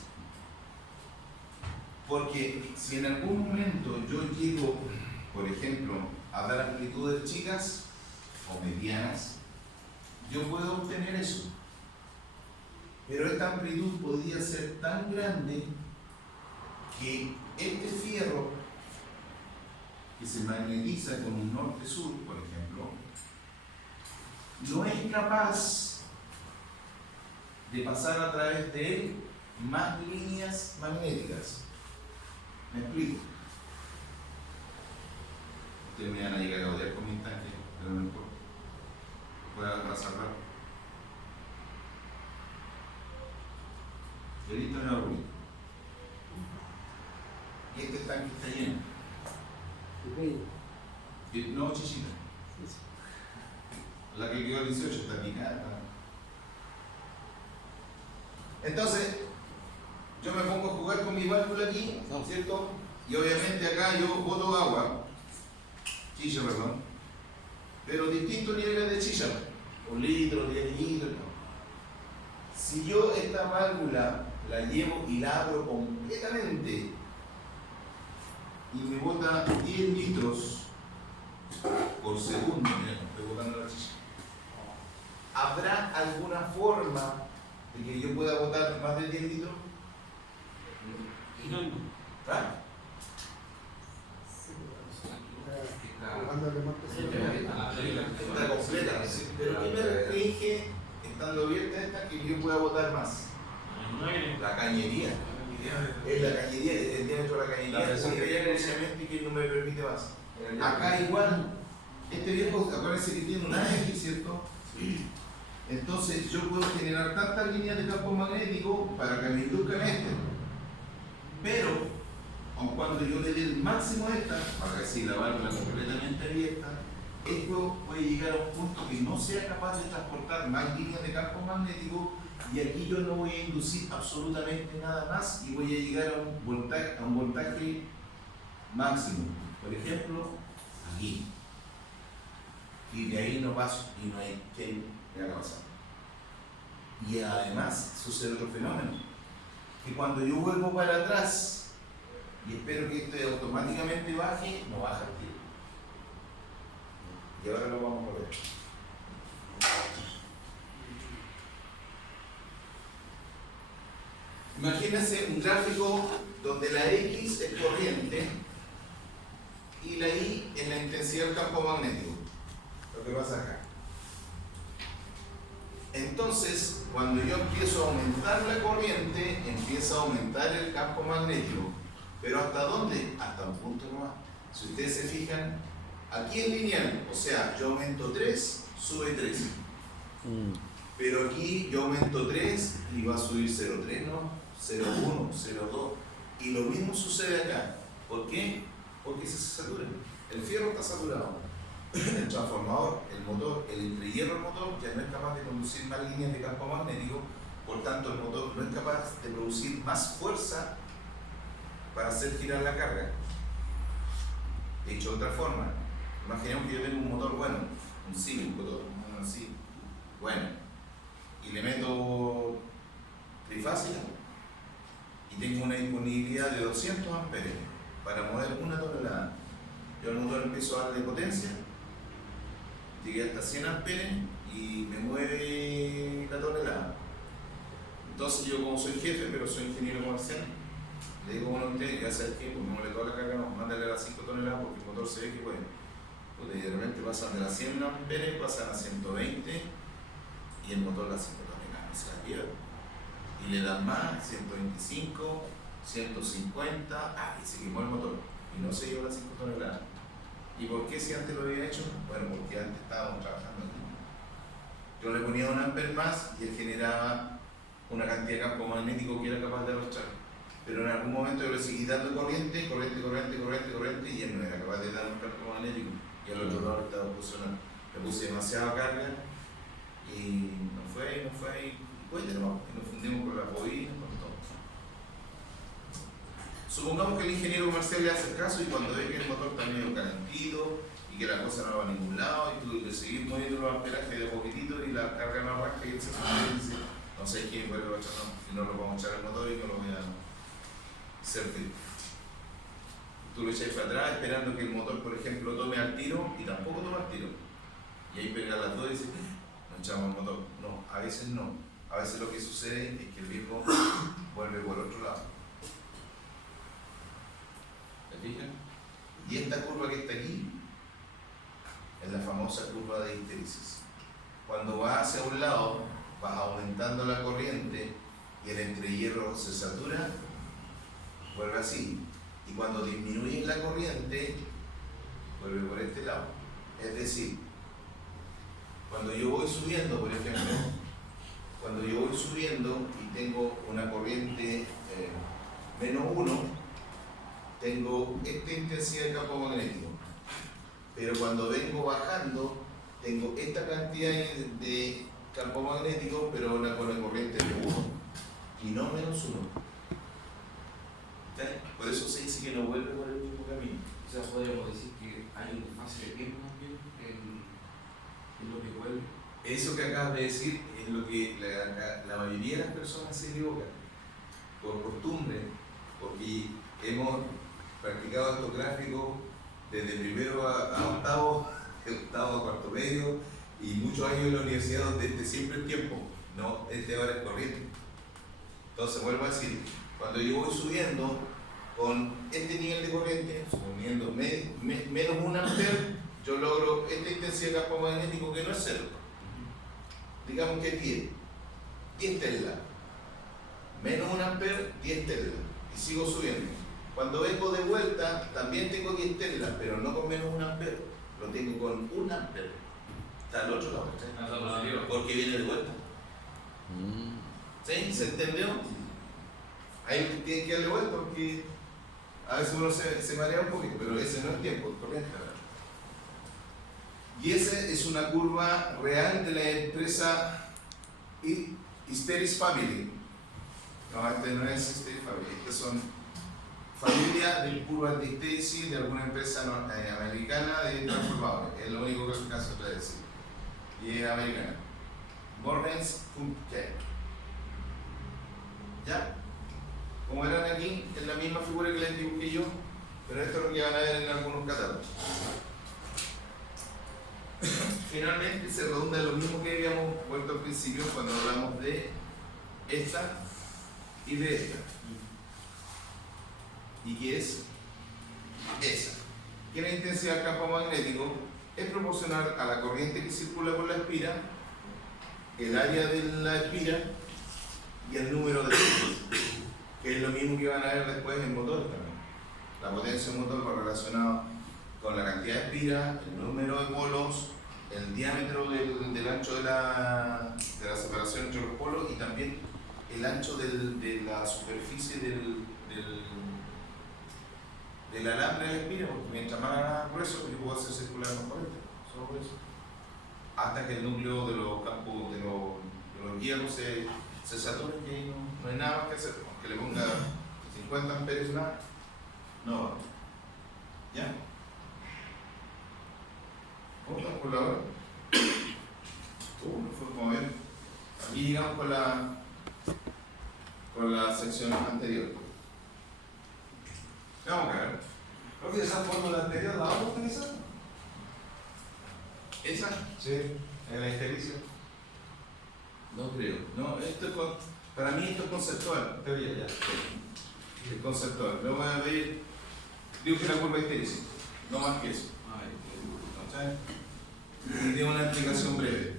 Porque si en algún momento yo llego, por ejemplo, a dar amplitudes chicas o medianas, yo puedo obtener eso. Pero esta amplitud podría ser tan grande que este fierro que se magnetiza con un norte-sur, por ejemplo, no es capaz de pasar a través de él más líneas magnéticas. ¿Me explico? Ustedes me van a llegar a odiar con mi instante, pero no importa. Voy a pasarlo. Y listo, me voy. Y este tanque está lleno. No, chichita. La que quedó el 18 está picada. Entonces, yo me pongo a jugar con mi válvula aquí, ¿cierto? Y obviamente acá yo boto agua, chicha, perdón, pero distintos niveles de chicha, 1 litro, 10 litros. No. Si yo esta válvula la llevo y la abro completamente y me bota 10 litros por segundo, mira, estoy botando la chicha, ¿habrá alguna forma de que yo pueda botar más de 10 litros? ¿Ah? Está completa, ¿sí? Pero ¿qué me restringe, estando abierta esta, que yo pueda botar más? La cañería. Es la cañería, el diámetro de la cañería. La presión que viene. Precisamente que no me permite más. Acá igual, este viejo, acuérdense que tiene una X, ¿cierto? Entonces yo puedo generar tantas líneas de campo magnético para que me induzcan este. Pero, aun cuando yo le dé el máximo a esta, para decir la válvula completamente abierta, esto puede llegar a un punto que no sea capaz de transportar más líneas de campo magnético y aquí yo no voy a inducir absolutamente nada más y voy a llegar a un voltaje máximo. Por ejemplo, aquí. Y de ahí no paso y no hay quien me haga pasar. Y además sucede otro fenómeno, que cuando yo vuelvo para atrás y espero que este automáticamente baje, no baja el tiro. Y ahora lo vamos a ver. Imagínense un gráfico donde la X es corriente y la Y es la intensidad del campo magnético. Lo que pasa acá. Entonces, cuando yo empiezo a aumentar la corriente, empieza a aumentar el campo magnético. ¿Pero hasta dónde? Hasta un punto nomás. Si ustedes se fijan, aquí es lineal, o sea, yo aumento 3, sube 3. Pero aquí yo aumento 3 y va a subir 0,3, ¿no? 0,1, 0,2. Y lo mismo sucede acá. ¿Por qué? Porque se satura. El fierro está saturado. El transformador, el motor, el entrehierro del motor ya no es capaz de conducir más líneas de campo magnético, por tanto el motor no es capaz de producir más fuerza para hacer girar la carga. Dicho de otra forma, imaginemos que yo tengo un motor bueno, un Siemens, un motor así, bueno, y le meto trifásica y tengo una disponibilidad de 200 amperes para mover 1 tonelada. Yo al motor empiezo a darle potencia, llegué hasta 100 amperes y me mueve la tonelada. Entonces yo, como soy jefe, pero soy ingeniero comercial, le digo, bueno, usted, ya sabes qué, pues no le toda la carga, no, mándale a las 5 toneladas porque el motor se ve que puede. Pues de repente pasan de las 100 amperes, pasan a 120 y el motor las 5 toneladas no se la lleva. Y le dan más, 125, 150, y se quemó el motor y no se llevó las 5 toneladas. ¿Y por qué si antes lo había hecho? Bueno, porque antes estábamos trabajando aquí. Yo le ponía 1 amper más y él generaba una cantidad de campo magnético que era capaz de arrastrar. Pero en algún momento yo le seguí dando corriente y él no era capaz de dar un campo magnético. Y al otro lado estaba funcionando. Le puse demasiada carga y no fue, y nos fundimos con la bobina, con todo. Supongamos que el ingeniero comercial le hace el caso y cuando ve que el motor está medio calentito y que la cosa no va a ningún lado y tú le seguís moviendo los amperajes de poquitito y la carga no arranca y él se pone y dice, no sé quién vuelve a echar, no, si no lo vamos a echar al motor y no lo voy a servir. Tú lo echas para atrás esperando que el motor, por ejemplo, tome al tiro y tampoco toma al tiro. Y ahí pega las dos y dice, no echamos el motor. No, a veces no. A veces lo que sucede es que el viejo vuelve por otro lado. ¿Me fijan? Y esta curva que está aquí es la famosa curva de histéresis. Cuando vas hacia un lado, vas aumentando la corriente y el entrehierro se satura, vuelve así. Y cuando disminuyes la corriente, vuelve por este lado. Es decir, cuando yo voy subiendo, por ejemplo, cuando yo voy subiendo y tengo una corriente -1, tengo esta intensidad de campo magnético. Pero cuando vengo bajando, tengo esta cantidad de campo magnético, pero con la corriente de 1 y no -1. Por eso se dice que no vuelve por el mismo camino. O sea, podríamos decir que hay un desfase de tiempo también en lo que vuelve. Eso que acabas de decir es lo que la mayoría de las personas se equivocan por costumbre, porque hemos practicado estos gráficos desde primero a octavo, de octavo a cuarto medio y muchos años en la universidad donde siempre es tiempo, no, ahora es corriente. Entonces vuelvo a decir, cuando yo voy subiendo con este nivel de corriente, suponiendo menos 1 amper, yo logro esta intensidad de campo magnético que no es 0. Digamos que es 10 tesla. Menos 1 amper, 10 tesla. Y sigo subiendo. Cuando vengo de vuelta, también tengo 10 tesla, pero no con menos 1 amper. Lo tengo con 1 amper. Está al otro lado, ¿cachai? Hasta positivo. Porque viene de vuelta. ¿Sí? ¿Se entendió? Ahí usted tiene que darle vuelta porque a veces uno se marea un poquito, pero ese no es tiempo, es corriente. ¿Verdad? Y esa es una curva real de la empresa Hysteris Family. No, este no es Hysteris Family, estas son familias de curvas de Hysteris de alguna empresa americana de transformadores. Es lo único que alcanzo a decir. Y es americana. Morgens Punkt. ¿Ya? Como eran aquí, es la misma figura que les dibujé yo, pero esto es lo que van a ver en algunos catálogos. Finalmente se redunda en lo mismo que habíamos vuelto al principio cuando hablamos de esta y de esta. ¿Y qué es? Esa. Que la intensidad del campo magnético es proporcional a la corriente que circula por la espira, el área de la espira y el número de polos, que es lo mismo que van a ver después en motores también. La potencia del motor va relacionada con la cantidad de espira, el número de polos, el diámetro del ancho de la separación entre los polos y también el ancho de la superficie del alambre de la espira, porque mientras más grueso yo puedo hacer circular más corriente, solo por eso. Hasta que el núcleo de los campos, de los hierros se sature, que ahí no hay nada más que hacer, aunque le ponga 50 amperios nada, no va. ¿Ya? ¿Cómo estamos por la hora? No fue como ver. Aquí llegamos con la sección anterior. Vamos a ver. Creo que esa fórmula anterior la vamos a utilizar. ¿Esa? Sí, en la histericia. No creo. No, para mí esto es conceptual. Teoría ya. Es conceptual. Luego voy a ver. Digo que la curva histericia. No más que eso. ¿Sabes? Y de una explicación breve.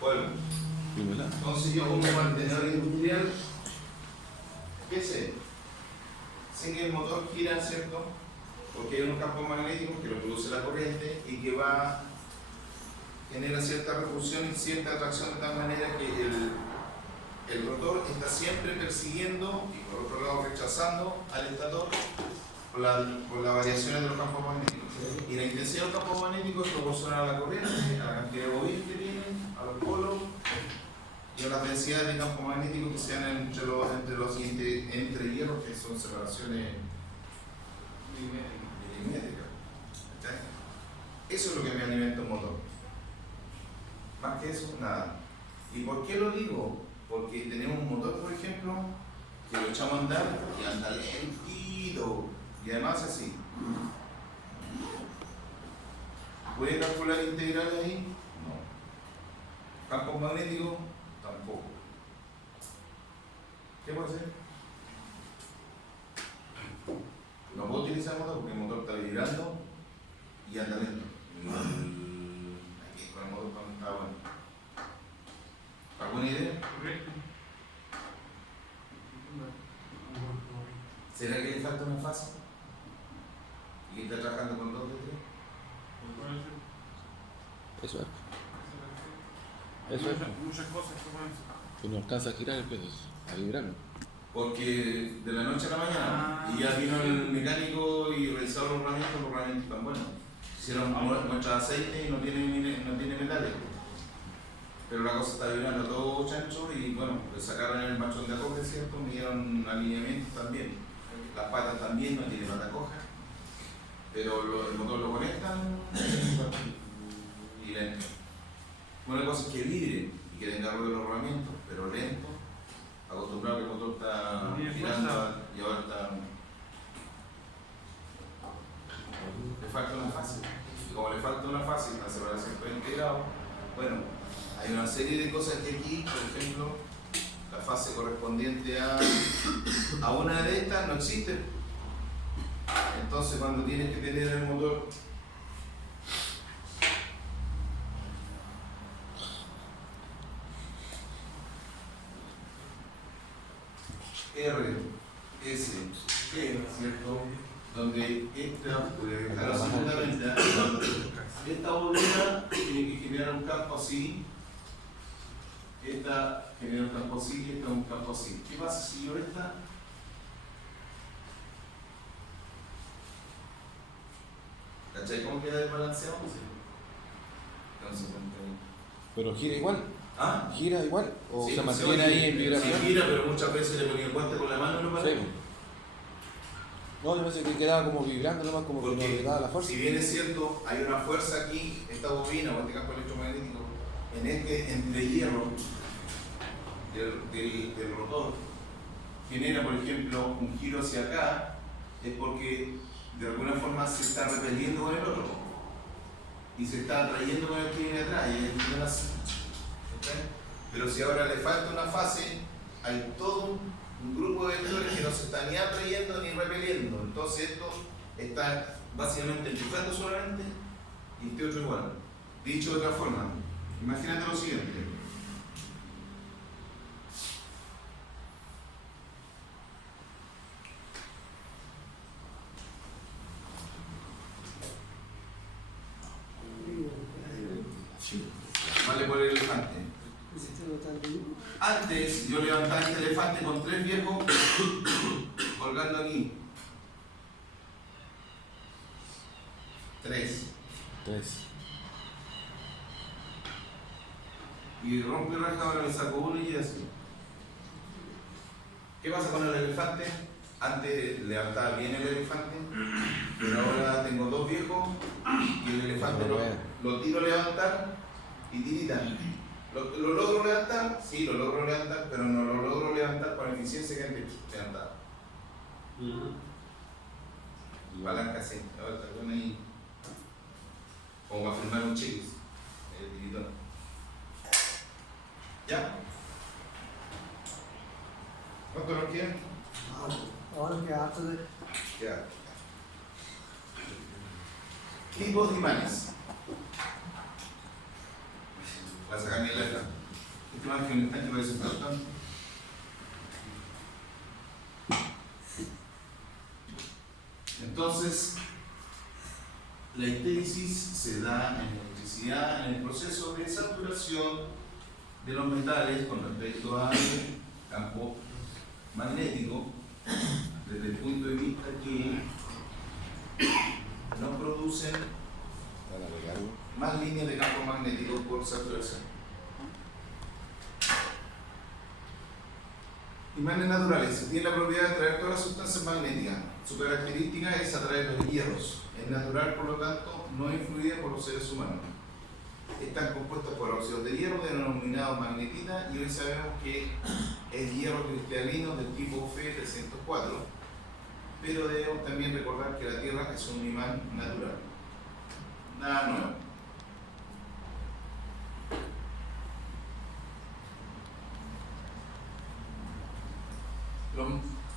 Bueno, entonces yo como mantenedor industrial, ¿qué sé? Sé que el motor gira, ¿cierto? Porque hay unos campos magnéticos que lo produce la corriente y que genera cierta repulsión y cierta atracción de tal manera que el rotor está siempre persiguiendo y por otro lado rechazando al estator por las variaciones de los campos magnéticos. Y la intensidad del campo magnético es proporcional a la corriente, a la cantidad de bobines que tienen, a los polos y a las densidades de campo magnético que sean entre hierros, que son separaciones milimétricas. Eso es lo que me alimenta un motor. Más que eso, nada. ¿Y por qué lo digo? Porque tenemos un motor, por ejemplo, que lo echamos a andar y anda lentito. Y además así. ¿Puede calcular integrales ahí? No. ¿Campos magnéticos? Tampoco. ¿Qué puede hacer? No puedo utilizar el motor porque el motor está vibrando y anda lento. Aquí con el motor está bueno. ¿Alguna idea? ¿Será que le falta una fase? ¿Y que está trabajando con 2 de 3? Eso es. Eso es. Muchas cosas que pueden ser. Que no alcanza a girar el peso, a vibrarlo. Porque de la noche a la mañana, y ya vino el mecánico y revisó los herramientas están buenos. Hicieron muestras de aceite y no tiene metales. Pero la cosa está vibrando todo chancho y bueno, le sacaron el machón de acople, ¿cierto? Midieron alineamientos también. Las patas también no tiene pata coja. Pero el motor lo conectan y lento. Una cosa es que vibre y que tenga ruido de los herramientas, pero lento. Acostumbrado que el motor está girando y ahora está. Le falta una fase. Y como le falta una fase, la separación está integrado, bueno, hay una serie de cosas que aquí, por ejemplo, la fase correspondiente a una de estas no existe. Entonces, cuando tienes que tener el motor R, S, G, ¿cierto? Donde la segunda venta, esta bobina tiene que generar un campo así, esta genera un campo así y esta un campo así. ¿Qué pasa si yo esta? ¿Cachai cómo queda desbalanceado? Entonces, Pero gira igual. ¿ah? ¿Gira igual? ¿O Sí, se sí, mantiene oye, ahí en vibración? sí gira, pero muchas veces le ponía el guante con la mano y lo Sí. paraba. No, yo pensé que quedaba como vibrando nomás, como que no Porque le daba la fuerza. si bien es cierto, hay una fuerza aquí, esta bobina o este campo electromagnético, en este entre hierro del rotor, genera, por ejemplo, un giro hacia acá, es porque de alguna forma se está repeliendo con el otro y se está atrayendo con el que viene atrás y es así. ¿Okay? Pero si ahora le falta una fase, hay todo un grupo de vectores que no se están ni atrayendo ni repeliendo. Entonces esto está básicamente empujando solamente y este otro igual. Dicho de otra forma, imagínate lo siguiente. Vale por el elefante. Antes yo levantaba este elefante con 3 viejos colgando aquí. 3. 3. Y rompo y raja, ahora le saco uno y así. ¿Qué pasa con el elefante? Antes levantaba bien el elefante, pero ahora tengo 2 viejos y el elefante lo tiro a levantar y tiritan. ¿Lo logro levantar? Sí, lo logro levantar, pero no lo logro levantar con la eficiencia que antes levantaba. Palanca así, ahora está bueno ahí. Como para firmar un cheque, el tiritón. ¿Ya? ¿Cuánto nos queda? Ahora que harto de... Ya. Tipos de imanes. Voy a sacar mi letra. Este imán que me está que parece flotante. Entonces, la hidrólisis se da en electricidad en el proceso de saturación de los metales con respecto al campo magnético, desde el punto de vista que no producen más líneas de campo magnético por saturación. Imanes naturales. Tienen la propiedad de atraer todas las sustancias magnéticas. Su característica es atraer los hierros. Es natural, por lo tanto, no influida por los seres humanos. Están compuestos por óxidos de hierro denominados magnetita y hoy sabemos que es hierro cristalino del tipo Fe304, pero debemos también recordar que la Tierra es un imán natural. Nada nuevo.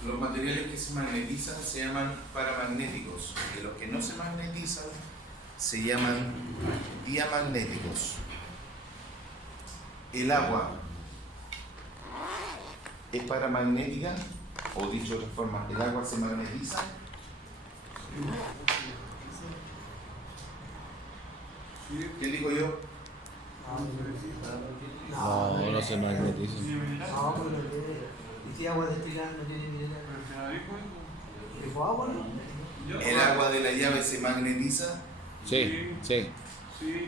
Los materiales que se magnetizan se llaman paramagnéticos y los que no se magnetizan se llaman diamagnéticos. El agua es paramagnética, o dicho de otra forma, el agua se magnetiza. ¿Quién dijo yo? No, no se magnetiza. No, pero no tiene... ¿Y si agua destilada no tiene ni idea? ¿Dijo agua, no? ¿El agua de la llave se magnetiza? Sí, sí.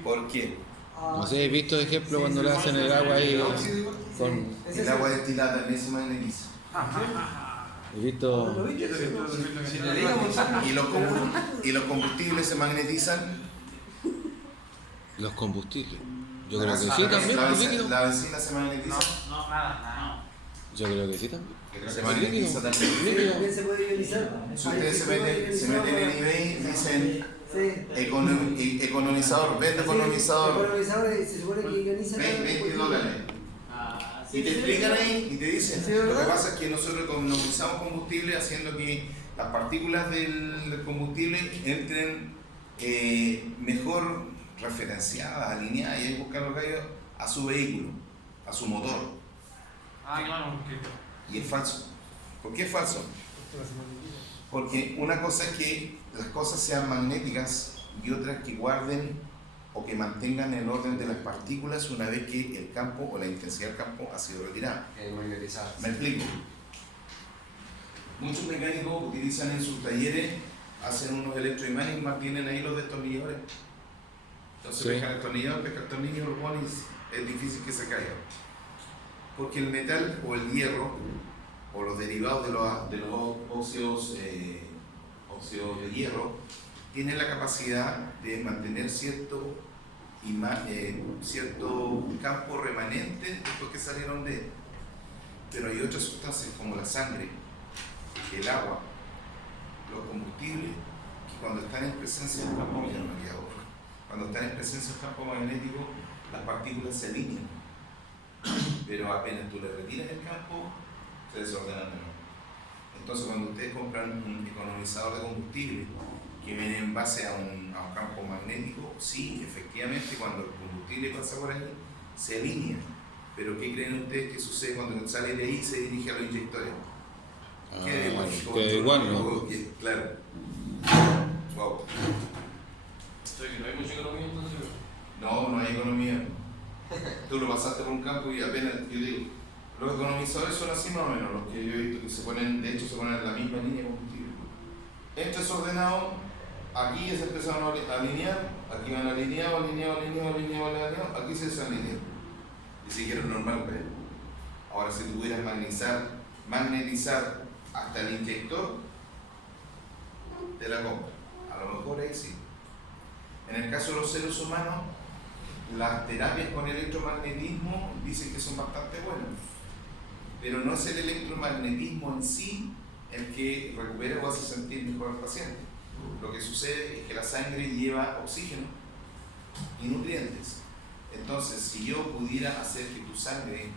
¿Por qué? No sé, he visto ejemplos cuando le hacen el agua ahí con... El agua destilada también se magnetiza. He visto... ¿Lo viste? ¿Y los combustibles se magnetizan? Los combustibles. Yo creo que sí también, ¿La los líquidos. la benzina se magnetiza? No, nada. Yo creo que sí también. Se magnetiza también. Líquido. También se puede ionizar. Si ustedes se meten en eBay, dicen Sí. economizador, vende economizador, Economizador se supone que ioniza... $20. Y te explican ahí y te dicen, Sí, lo ¿verdad? que pasa es que nosotros economizamos combustible haciendo que las partículas del combustible entren mejor referenciadas, alineadas, y hay que buscar los gallos a su vehículo, a su motor. Claro, Y es falso. ¿Por qué es falso? Porque una cosa es que las cosas sean magnéticas y otra que guarden o que mantengan el orden de las partículas una vez que el campo o la intensidad del campo ha sido retirada. Magnetizada. Me explico. Muchos mecánicos utilizan en sus talleres, hacen unos electroimanes y mantienen ahí los destornilladores. Entonces Sí. pescan el tornillo, lo ponen y es difícil que se caiga. Porque el metal o el hierro o los derivados de los óxidos de hierro tienen la capacidad de mantener cierto campo remanente después que salieron de él. Pero hay otras sustancias como la sangre, el agua, los combustibles, que cuando están en presencia del campo cuando están en presencia del campo magnético, las partículas se alinean. Pero apenas tú le retiras el campo, se desordenan de nuevo. Entonces, cuando ustedes compran un economizador de combustible que viene en base a un campo magnético, sí, efectivamente, cuando el combustible pasa por ahí, se alinea. Pero ¿qué creen ustedes que sucede cuando sale de ahí y se dirige a los inyectores? Queda igual. Queda igual, ¿no? Claro. Wow. Entonces, no hay mucha economía entonces. No hay economía. Tú lo pasaste por un campo y apenas, yo digo, los economizadores son así más o menos, los que yo he visto que se ponen, de hecho se ponen en la misma línea de combustible. Este es ordenado, aquí ya se empezaron a alinear, aquí van alineados, aquí se desalinean. Y siguieron normal, pero ahora si tú pudieras magnetizar hasta el inyector, te la compro. A lo mejor ahí sí. En el caso de los seres humanos, las terapias con electromagnetismo dicen que son bastante buenas, pero no es el electromagnetismo en sí el que recupera o hace sentir mejor al paciente. Lo que sucede es que la sangre lleva oxígeno y nutrientes. Entonces, si yo pudiera hacer que tu sangre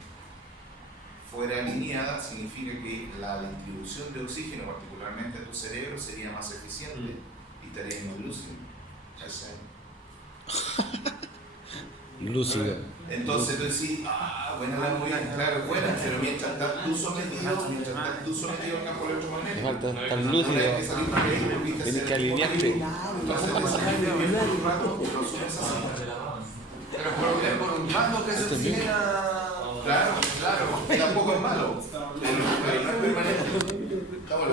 fuera alineada, significa que la distribución de oxígeno, particularmente a tu cerebro, sería más eficiente y estarías más lúcido. Lúcida. Entonces tú decís, buena la movida, claro, buena, pero mientras estás tú sometido al campo Me electromagnético, falta tan una lúcido. vez que salís de ahí, volviste a Tienes ser que alinearte. entonces te salís de bien un rato y lo subes así. Pero por un rato que se siga. Claro, tampoco es malo, pero no es permanente. Estamos